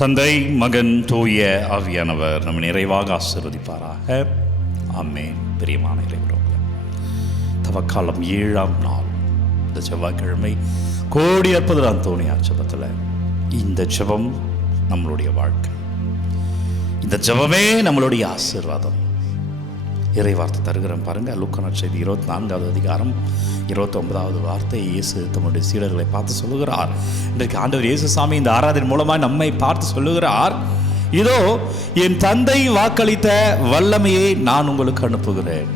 தந்தை, மகன், தூய ஆவியானவர் நம்ம நிறைவாக ஆசீர்வதிப்பாராக. ஆமென். பிரியமான இறைவர்களே, தவக்காலம் 7ஆம் நாள் இந்த செவ்வாய்க்கிழமை கோடி அற்புத அந்தோனியார் ஜெபத்தில் இந்த ஜெபம் நம்மளுடைய வாழ்க்கை, இந்த ஜெபமே நம்மளுடைய ஆசீர்வாதம். இறைவார்த்தை தருகிறேன் பாருங்க. லூக்கா நற்செய்தி 24வது அதிகாரம் 29வது வார்த்தை. இயேசு தம்முடைய சீடர்களை பார்த்து சொல்லுகிறார். இன்றைக்கு ஆண்டவர் இயேசு சாமி இந்த ஆராதனை மூலமாக நம்மை பார்த்து சொல்லுகிறார், இதோ என் தந்தை வாக்களித்த வல்லமையை நான் உங்களுக்கு அனுப்புகிறேன்.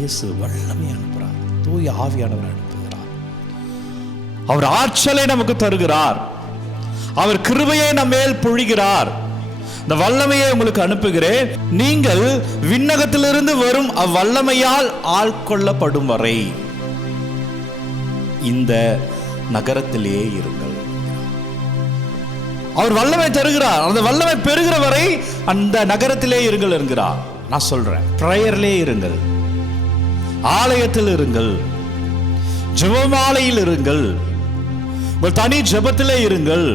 இயேசு வல்லமையை அனுப்புகிறார், தூய ஆவியானவர் அனுப்புகிறார். அவர் ஆற்றலை நமக்கு தருகிறார், அவர் கிருபையை நம்ம மேல் பொழிகிறார். இந்த வல்லமையை உங்களுக்கு அனுப்புகிறேன், நீங்கள் விண்ணகத்திலிருந்து வரும் அவ்வல்லமையால் ஆட்கொள்ளப்படும் வரை இந்த நகரத்திலே இருங்கள். அவர் வல்லமை தருகிறார், அந்த வல்லமை பெறுகிற வரை அந்த நகரத்திலே இருங்கள் என்கிறார். நான் சொல்றேன், பிரேயர்லே இருங்கள், ஆலயத்தில் இருங்கள், ஜெபமாலையில் இருங்கள், ஒரு தனி ஜெபத்திலே இருங்கள்,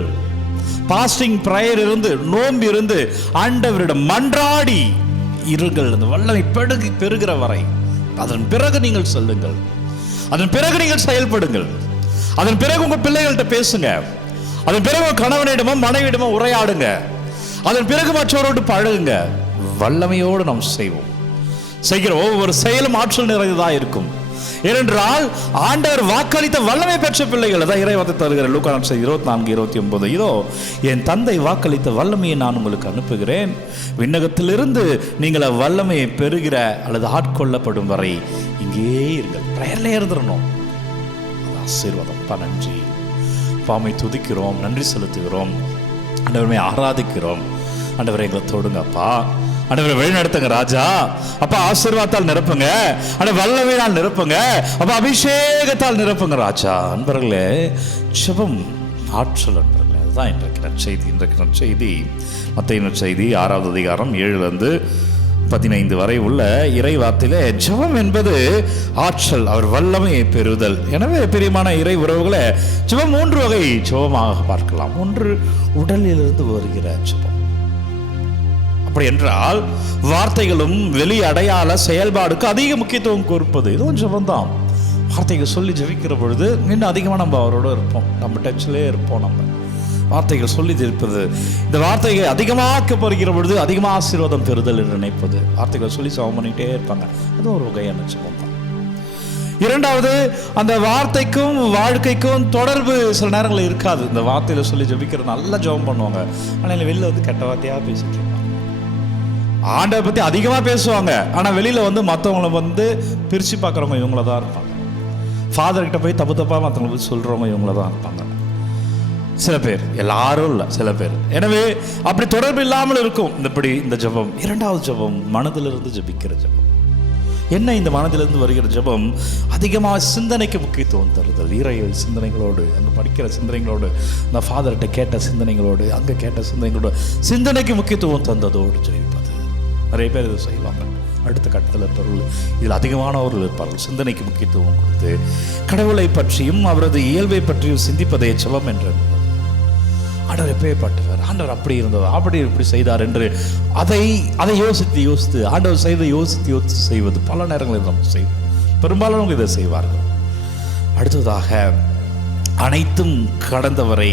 பாஸ்டிங் பிரேயர் இருந்து, நோன்பு இருந்து ஆண்டவரிடம் மன்றாடி இருங்கள். அந்த வல்லமை பெறுகிற வரை. அதன் பிறகு நீங்கள் சொல்லுங்கள், அதன் பிறகு நீங்கள் செயல்படுங்கள், அதன் பிறகு உங்க பிள்ளைகள்கிட்ட பேசுங்க, அதன் பிறகு கணவனிடமும் மனைவிடமோ உரையாடுங்க, அதன் பிறகு மற்றவரோடு பழகுங்க. வல்லமையோடு நாம் செய்வோம். செய்கிற ஒவ்வொரு செயலும் ஆற்றல் நிறைந்ததாக இருக்கும். ஏனென்றால் ஆண்டவர் வாக்களித்த வல்லமை பெற்ற பிள்ளைகள். அதான் இறைவார்த்தை தருகிற லூக்கா நற்செய்தி 24:29. இதோ என் தந்தை வாக்களித்த வல்லமையை நான் உங்களுக்கு அனுப்புகிறேன், விண்ணகத்திலிருந்து நீங்கள் வல்லமையை பெறுகிற அல்லது ஆட்கொள்ளப்படும் வரை இங்கே இருங்கள். பிரேயர்ல இருந்துடணும். அது ஆசீர்வாதம். நன்றி பாமை துதிக்கிறோம், நன்றி செலுத்துகிறோம், ஆண்டவரை ஆராதிக்கிறோம். ஆண்டவரை எங்களை தொடுங்கப்பா, ஆண்டவரை வழிநடத்துங்க ராஜா. அப்பா ஆசீர்வாதத்தால் நிரப்புங்க, ஆண்டவர் வல்லமையால் நிரப்புங்க, அப்பா அபிஷேகத்தால் நிரப்புங்க ராஜா. அன்பர்களே, ஜெபம் ஆற்றல். அன்பர்களே, அதுதான் இன்றைக்கு நற்செய்தி. இன்றைக்கு நற்செய்தி மத்தேயு நற்செய்தி 6வது அதிகாரம் 7லிருந்து 15 வரை உள்ள இறை வார்த்தையிலே ஜெபம் என்பது ஆற்றல், அவர் வல்லமையை பெறுதல். எனவே பிரியமான இறை உறவுகளை, ஜெபம் 3 வகை ஜெபமாக பார்க்கலாம். ஒன்று உடலிலிருந்து வருகிற ஜெபம். அப்படி என்றால் வார்த்தைகளும் வெளி அடையாள செயல்பாடுக்கு அதிக முக்கியத்துவம் கொடுப்பது, இதுவும் ஜெபம்தான். வார்த்தைகள் சொல்லி ஜெபிக்கிற பொழுது இன்னும் அதிகமாக நம்ம அவரோட இருப்போம், நம்ம டச்லேயே இருப்போம். நம்ம வார்த்தைகள் சொல்லி ஜெபிப்பது, இந்த வார்த்தைகள் அதிகமாக்கப்படுகிற பொழுது அதிகமாக ஆசீர்வாதம் பெறுதல் என்று நினைப்பது. வார்த்தைகள் சொல்லி ஜெபம் பண்ணிகிட்டே இருப்பாங்க, அதுவும் ஒரு வகையான ஜெபம் தான். இரண்டாவது, அந்த வார்த்தைக்கும் வாழ்க்கைக்கும் தொடர்பு சில நேரங்களில் இருக்காது. இந்த வார்த்தையில சொல்லி ஜெபிக்கிற நல்லா ஜெபம் பண்ணுவாங்க, ஆனால் வெளியில் வந்து கெட்ட வார்த்தையாக பேசிட்டு இருப்பாங்க. ஆண்டவரை பற்றி அதிகமாக பேசுவாங்க, ஆனால் வெளியில் மற்றவங்களை பிரித்து பார்க்குறவங்க இவங்கள தான் இருப்பாங்க. ஃபாதர்கிட்ட போய் தப்பாக மற்றவங்களை போய் சொல்கிறவங்க இவங்கள தான் இருப்பாங்க. சில பேர், எல்லாரும் இல்லை, சில பேர். எனவே அப்படி தொடர்பு இல்லாமல் இருக்கும் இந்த ஜெபம். இரண்டாவது ஜெபம் மனதிலிருந்து ஜெபிக்கிற ஜெபம். என்ன இந்த மனதிலிருந்து வருகிற ஜெபம்? அதிகமாக சிந்தனைக்கு முக்கியத்துவம் தருதல். இறைவல் சிந்தனைகளோடு, அங்கே படிக்கிற சிந்தனைகளோடு, இந்த ஃபாதர்கிட்ட கேட்ட சிந்தனைகளோடு, அங்கே கேட்ட சிந்தனைகளோடு, சிந்தனைக்கு முக்கியத்துவம் தந்ததோடு ஜெபிப்பது. நிறைய பேர் இதை செய்வாங்க. அடுத்த கட்டத்தில் இருப்பவர்கள், இதில் அதிகமானவர்கள் இருப்பார்கள். சிந்தனைக்கு முக்கியத்துவம் கொடுத்து கடவுளை பற்றியும் அவரது இயல்பை பற்றியும் சிந்திப்பதை ஜெபம் என்று. ஆண்டவர் எப்பேற்பட்டவர், ஆண்டவர் அப்படி இருந்தவர், அப்படி இப்படி செய்தார் என்று அதை யோசித்து ஆண்டவர் செய்த யோசித்து செய்வது பல நேரங்களில் நம்ம செய்வோம். பெரும்பாலானவங்க இதை செய்வார்கள். அடுத்ததாக, அனைத்தும் கடந்தவரை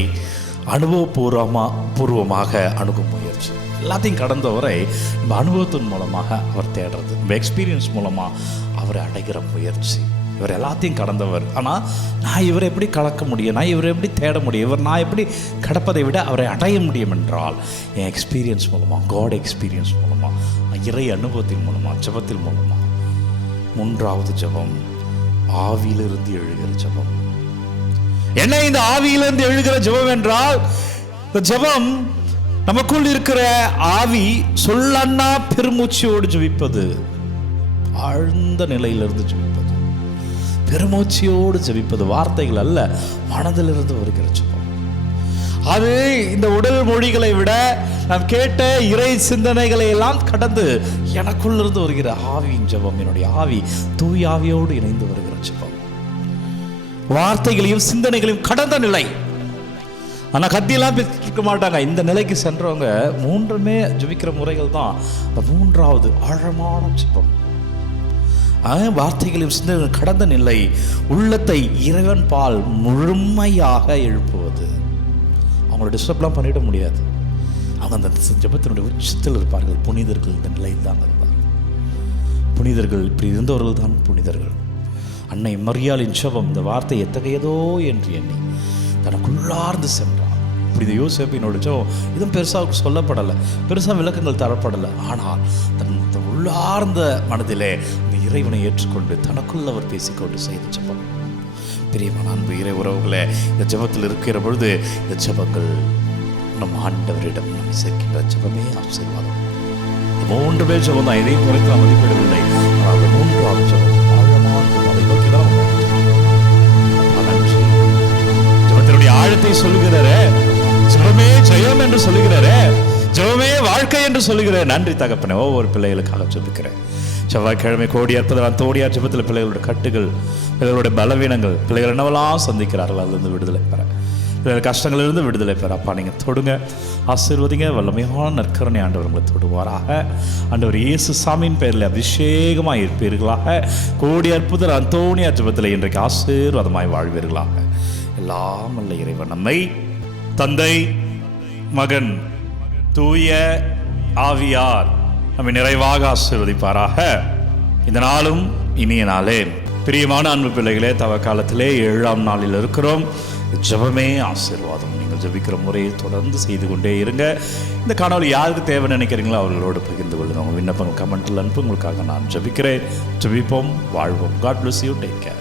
அனுபவபூர்வமாக அணுகும் முயற்சி. எல்லாத்தையும் கடந்தவரை நம்ம அனுபவத்தின் மூலமாக அவர் தேடுறது, நம்ம எக்ஸ்பீரியன்ஸ் மூலமாக அவரை அடைகிற முயற்சி. இவர் எல்லாத்தையும் கடந்தவர், ஆனால் நான் இவரை எப்படி கடக்க முடியும், நான் இவரை எப்படி தேட முடியும், நான் எப்படி கடப்பதை விட அவரை அடைய முடியும் என்றால் என் எக்ஸ்பீரியன்ஸ் மூலமாக, காட் எக்ஸ்பீரியன்ஸ் மூலமாக, இறை அனுபவத்தின் மூலமாக, ஜெபத்தின் மூலமாக. மூன்றாவது ஜெபம் ஆவியிலிருந்து எழுகிற ஜெபம். என்ன இந்த ஆவியிலிருந்து எழுகிற ஜெபம் என்றால், இந்த ஜெபம் நமக்குள் இருக்கிற ஆவி சொல்லன்னா பெருமூச்சியோடு ஜெபிப்பது, ஆழ்ந்த நிலையிலிருந்து ஜெபிப்பது, பெருமூச்சியோடு ஜெபிப்பது. வார்த்தைகள் அல்ல, மனதிலிருந்து வருகிற ஜெபம். அது இந்த உடல் மொழிகளை விட நாம் கேட்ட இறை சிந்தனைகளை எல்லாம் கடந்து எனக்குள்ளிருந்து வருகிற ஆவியின் ஜெபம். என்னுடைய ஆவி தூய ஆவியோடு இணைந்து வருகிற ஜெபம். வார்த்தைகளையும் சிந்தனைகளையும் கடந்த நிலை, ஆனால் கத்தியெல்லாம் பெற்றிருக்க மாட்டாங்க. இந்த நிலைக்கு சென்றவங்க மூன்றுமே ஜெபிக்கிற முறைகள் தான். மூன்றாவது ஆழமான ஜெபம், வார்த்தைகளையும் சிந்தனைகள் கடந்த நிலை, உள்ளத்தை இறைவன் பால் முழுமையாக எழுப்புவது. அவங்கள டிஸ்டர்ப்லாம் பண்ணிட முடியாது. அவங்க அந்த ஜெபத்தினுடைய உச்சத்தில் இருப்பார்கள். புனிதர்கள் இந்த நிலையில் தான் இருந்தார்கள். புனிதர்கள் இப்படி இருந்தவர்கள் தான் புனிதர்கள். அன்னை மரியாளின் ஜெபம், இந்த வார்த்தை எத்தகையதோ என்று எண்ணி தனக்குள்ளார்ந்து சென்றார். இப்படி இந்த யோசேப்பினோட ஜெபம் இதுவும் பெருசாக சொல்லப்படலை, பெருசாக விளக்கங்கள் தரப்படலை. ஆனால் தன் உள்ளார்ந்த மனதிலே அந்த இறைவனை ஏற்றுக்கொண்டு தனக்குள்ள அவர் பேசிக்கொண்டு செய்த ஜெபம். பிரியமான அன்பு இறை உறவுகளே, இந்த ஜெபத்தில் இருக்கிற பொழுது இந்த ஜெபங்கள் நம் ஆண்டவரிடம் நம்மை சேர்க்கின்ற ஜெபமே ஆசீர்வாதம். இந்த 3 பேர் ஜெபம் தான், எதையும் குறைத்து நாம் மதிப்பிடவில்லை. ஆனால் அந்த 3ஆவது ஜெபம் ஆழமான ஜெபம், அதை நோக்கி தான் நன்றி. ஜெபத்தினுடைய ஆழத்தை சொல்லுகிறாரே, ஜெபமே ஜெயம் என்று சொல்லுகிறாரே, ஜெபமே வாழ்க்கை என்று சொல்லுகிறேன். நன்றி தகப்பனே. ஒவ்வொரு பிள்ளைகளுக்காக ஜெபிக்கிறேன். செவ்வாய்க்கிழமை கோடியார் தோடியார் ஜெபத்தில் பிள்ளைகளுடைய கட்டுகள், பிள்ளைகளுடைய பலவீனங்கள், பிள்ளைகள் என்னவெல்லாம் சந்திக்கிறார்கள் அதிலிருந்து விடுதலை பெற, பிள்ளைகள் கஷ்டங்களிலிருந்து விடுதலை பெற அப்பா நீங்கள் தொடுங்க, ஆசீர்வதிங்க. வல்லமையான நற்கருணை ஆண்டவர் உங்களை தொடுவாராக. ஆண்டவர் இயேசு சாமியின் பெயரில் அபிஷேகமாக இருப்பீர்களாக. கோடியார் புதர் அந்தோணியார் ஜெபத்தில் இன்றைக்கு ஆசீர்வாதமாய் வாழ்வீர்களாக. எல்லாம் வல்ல இறைவன் நம்மை தந்தை, மகன், தூய ஆவியார் நம்மை நிறைவாக ஆசீர்வதிப்பாராக. இந்த நாளும் இனிய நாளே. பிரியமான அன்பு பிள்ளைகளே, தவ காலத்திலே 7ஆம் நாளில் இருக்கிறோம். ஜெபமே ஆசீர்வாதம். நீங்கள் ஜெபிக்கிற முறையை தொடர்ந்து செய்து கொண்டே இருங்க. இந்த காணொலி யாருக்கு தேவை நினைக்கிறீங்களோ அவர்களோடு பகிர்ந்து கொள்ளுங்க. உங்கள் விண்ணப்பங்கள் கமெண்ட்டில் அனுப்பு. உங்களுக்காக நான் ஜெபிக்கிறேன். ஜெபிப்போம், வாழ்வோம். God bless you. Take care.